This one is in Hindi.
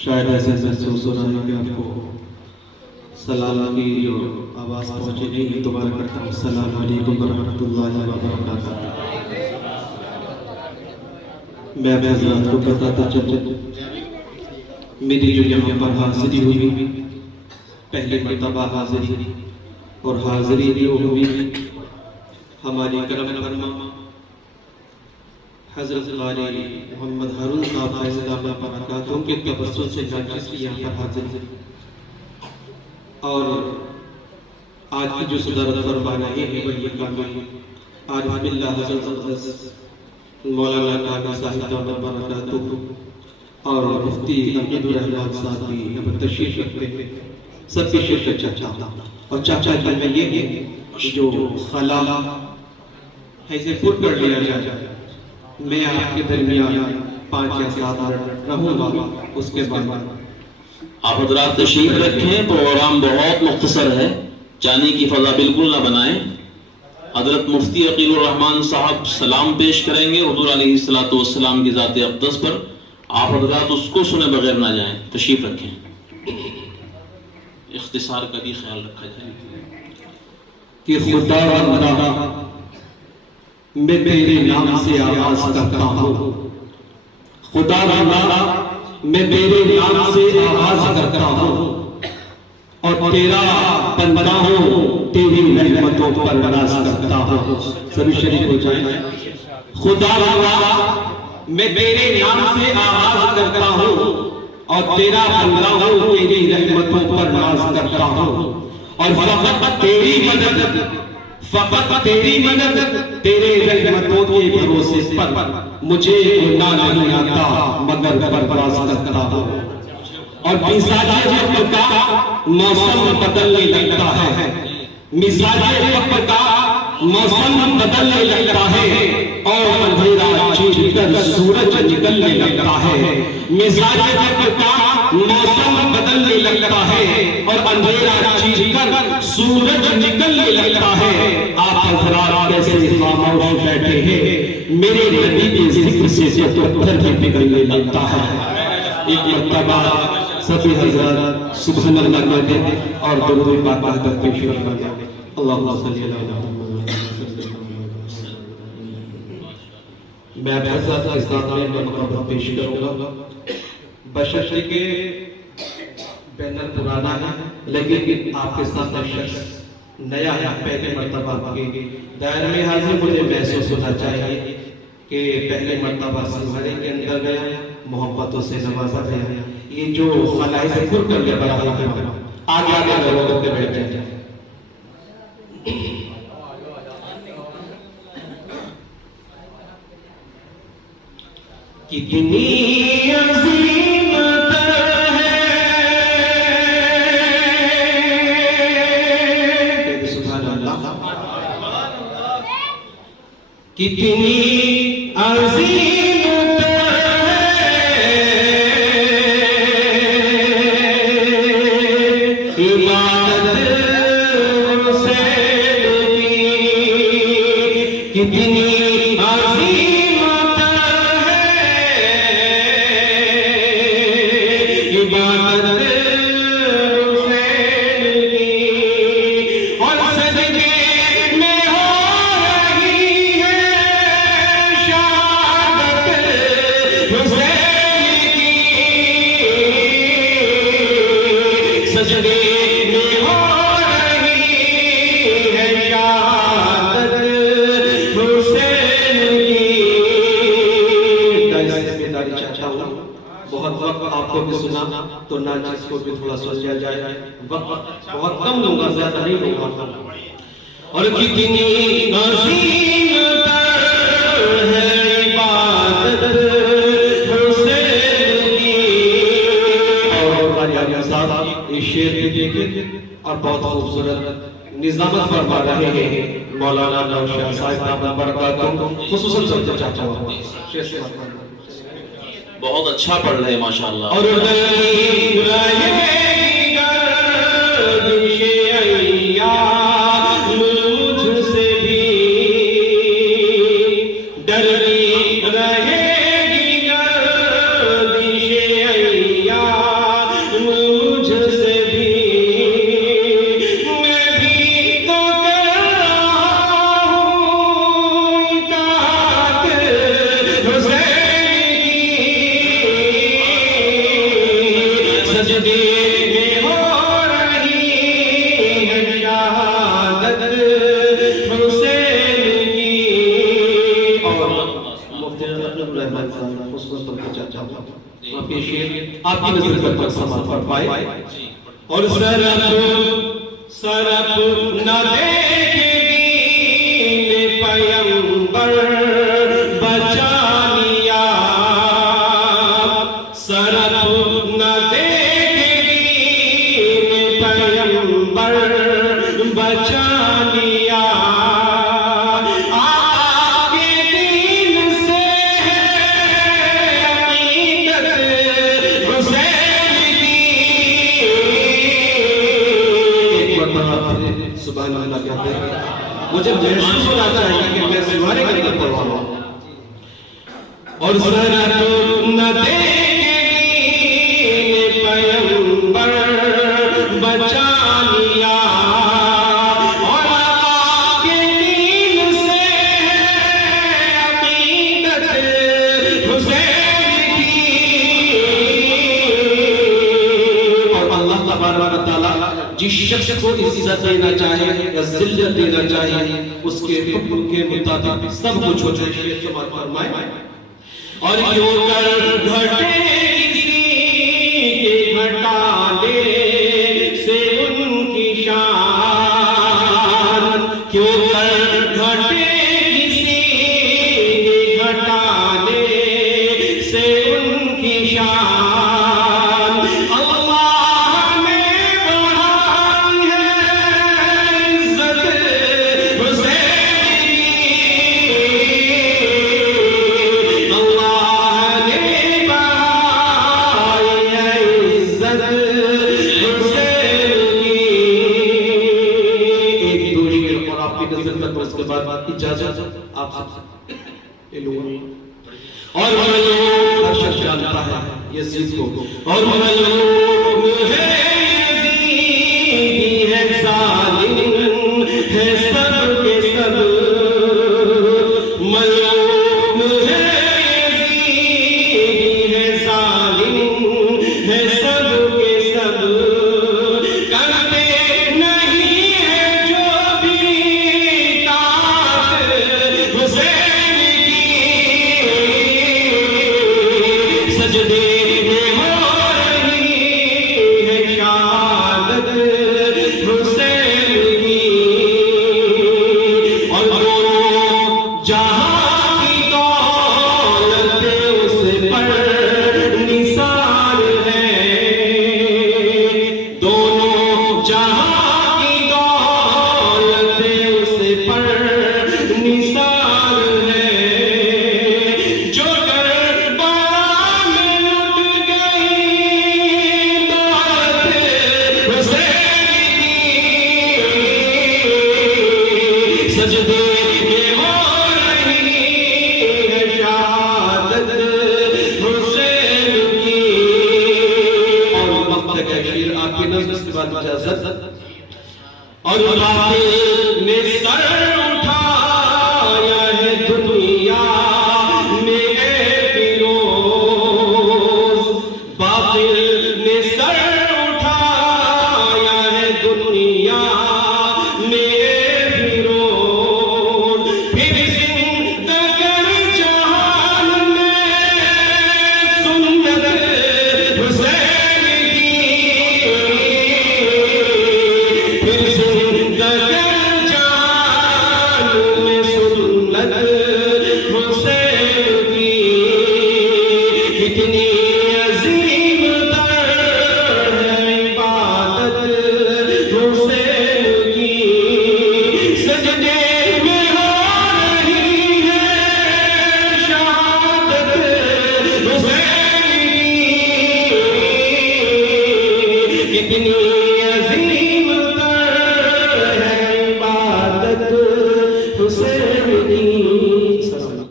शायद ऐसे महसूस हो रहा है कि आपको सलाम की जो आवाज़ पहुँची नहीं, दोबारा करता हूँ। अस्सलाम वालेकुम वरहमतुल्लाहि वबरकातुहू। मैं अब हज़रात को बताता चलूँ, मेरी जो यहाँ पर हाज़िरी हुई, पहली मरतबा हाज़िरी, और हाज़िरी जो हुई हमारी करम फरमा हज़रत क़ारी मोहम्मद हारून साहब फ़ैज़-ए-आला बरकातहू के तवस्सुल से नरगिस की यहाँ पर हाज़िर है। और आज की जो सदारत फरमा रहे हैं वही कामिल आरिफ़ बिल्लाह हज़रत मौलाना कामी साहिब दामत बरकातहू और मुफ्ती अमीनुर रहमान साहब भी यहाँ पर तशरीफ़ रखते हैं। सबकी शिरकत चाहता हूँ। और चाचा जी में ये है जो खला ऐसे पुर कर लिया जाए, मैं आपके दरमियान 5 या 7 मिनट रहूँगा, उसके बाद आप हज़रात तशरीफ रखें। प्रोग्राम बहुत मुख्तसर है, जाने की फ़ज़ा बिल्कुल ना बनाएं। हज़रत मुफ्ती अकीलुर रहमान साहब सलाम पेश करेंगे हुज़ूर अलैहिस्सलातु वस्सलाम की ज़ात अक़दस पर। आप हज़रात उसको सुने बगैर ना जाएं, तशरीफ रखें। इख्तिसार का भी ख्याल रखा जाए कि खुदा अल्लाह मैं तेरे नाम से आगाज़ करता हूँ, खुदा अल्लाह मैं तेरे नाम से आगाज़ करता हूँ और तेरा बंदा हूँ, तेरी रहमतों पर नाज़ करता हूँ। सभी शरीक हो जाएं। खुदा अल्लाह मैं तेरे नाम से आगाज़ करता हूँ और तेरा बंदा हूँ, तेरी रहमतों पर नाज़ करता हूँ। और फकत तेरी मदद, फकत तेरी मदद, तेरे रहमतों के भरोसे पर मुझे गुनाह नहीं आता मगर बर्दाश्त करता हूँ। और मिजाज वक्त का मौसम बदलने लगता है, मिजाज वक्त का मौसम बदलने लगता है और अंधेरा चीर कर सूरज निकलने लगता है। मिजाज वक्त का मौसम बदलने लगता है और अंधेरा चीर कर सूरज निकलने लगता है। आप हज़रात कैसे खामोश बैठे हैं, मेरे नबी के जिक्र से पत्थर भी पिघलने लगता है। एक मरतबा सभी हज़रात सुभान अल्लाह कहते और दुरूद पाक करते पेश फरमाते। अल्लाहुम्मा सल्ली अला मुहम्मद। मैं हज़रत के सामने मुक़ाबला पेश करूंगा, बशर्ते के बैनर पुराना है लेकिन आपके सामने शख्स नया है, पहले मर्तबा आपके दायरे में हाजिर। मुझे महसूस होना चाहिए कि पहले मर्तबा सिलसिले के अंदर गया, मोहब्बतों से नवाजा गया। ये जो खलाई से खुद कर ले बड़ा आगे आगे लोगों के बैठ जाए। कितनी अज़ीम है, सुभान अल्लाह, कितनी अज़ीम आपको भी सुना तो नाचीज को भी थोड़ा सोचा जाए। वक्त बहुत कम लूंगा, ज्यादा नहीं लूंगा। और कितनी अज़ीम है इबादत हुसैन की। और आर्य साहब ये शेर भी देखे और बहुत खूबसूरत निज़ामत फरमा रहे हैं मौलाना नौशाद साहिब दामत बरकातहू। खुसूसन समझना चाहता हूँ, शेर से बहुत अच्छा पढ़ रहे हैं माशाअल्लाह। और मुझसे भी डरती रहेगी गर्दिशे अय्याम। मुफ्ती अब्दुल रहमान साहब उसमें तो चाचा आप ये शेर आपकी नजर पर समाप्त फरमाए। और सरफ न देखेगी पैगंबर बचा लिया, सरफ न देखेगी पैगंबर बचा लिया। आगे दिन से अकीदत हुसैन की, सुभान अल्लाह कहते हैं मुझे महसूस होना चाहिए कि मैं सुनाने के अंदर पढ़ रहा हूं। और सरफ न देखेगी पैगंबर बचा लिया, और आगे दिन से अकीदत हुसैन की। और अल्लाह तबारक व तआला जिस शख्स को इज्जत देना चाहे या जिल्लत देना चाहे उसके हुक्म के मुताबिक सब कुछ हो जाए। शेर समाप्त फरमाए। और क्यों कर घटे किसी के घटाने से उनकी शान, क्यों कर घटे किसी के घटाने से उनकी शान। अल्लाह ने बढ़ाई है इज्जत हुसैन की, अल्लाह ने बढ़ाई है इज्जत हुसैन की। एक दो शेर और आपकी नजर में, तो उसके बाद इजाजत आप और हर शख्स जानता है यजीद को। और मलूम है यजीदी है जालिम है सब के सब, मलूम है यजीदी है जालिम है सब के सब। करते नहीं है जो भी ताकत हुसैन की, सजदे में हो रही है शहादत हुसैन की। और दोनों जहां की दौलत उस पर निसार है, दोनों जहां की दौलत उस पर निसार है। जो करबला में लुट गई दौलत हुसैन की, सजदे में हो रही है शहादत हुसैन की। और वक्त का शेर आपकी नज़र से बाद इजाजत। और बातें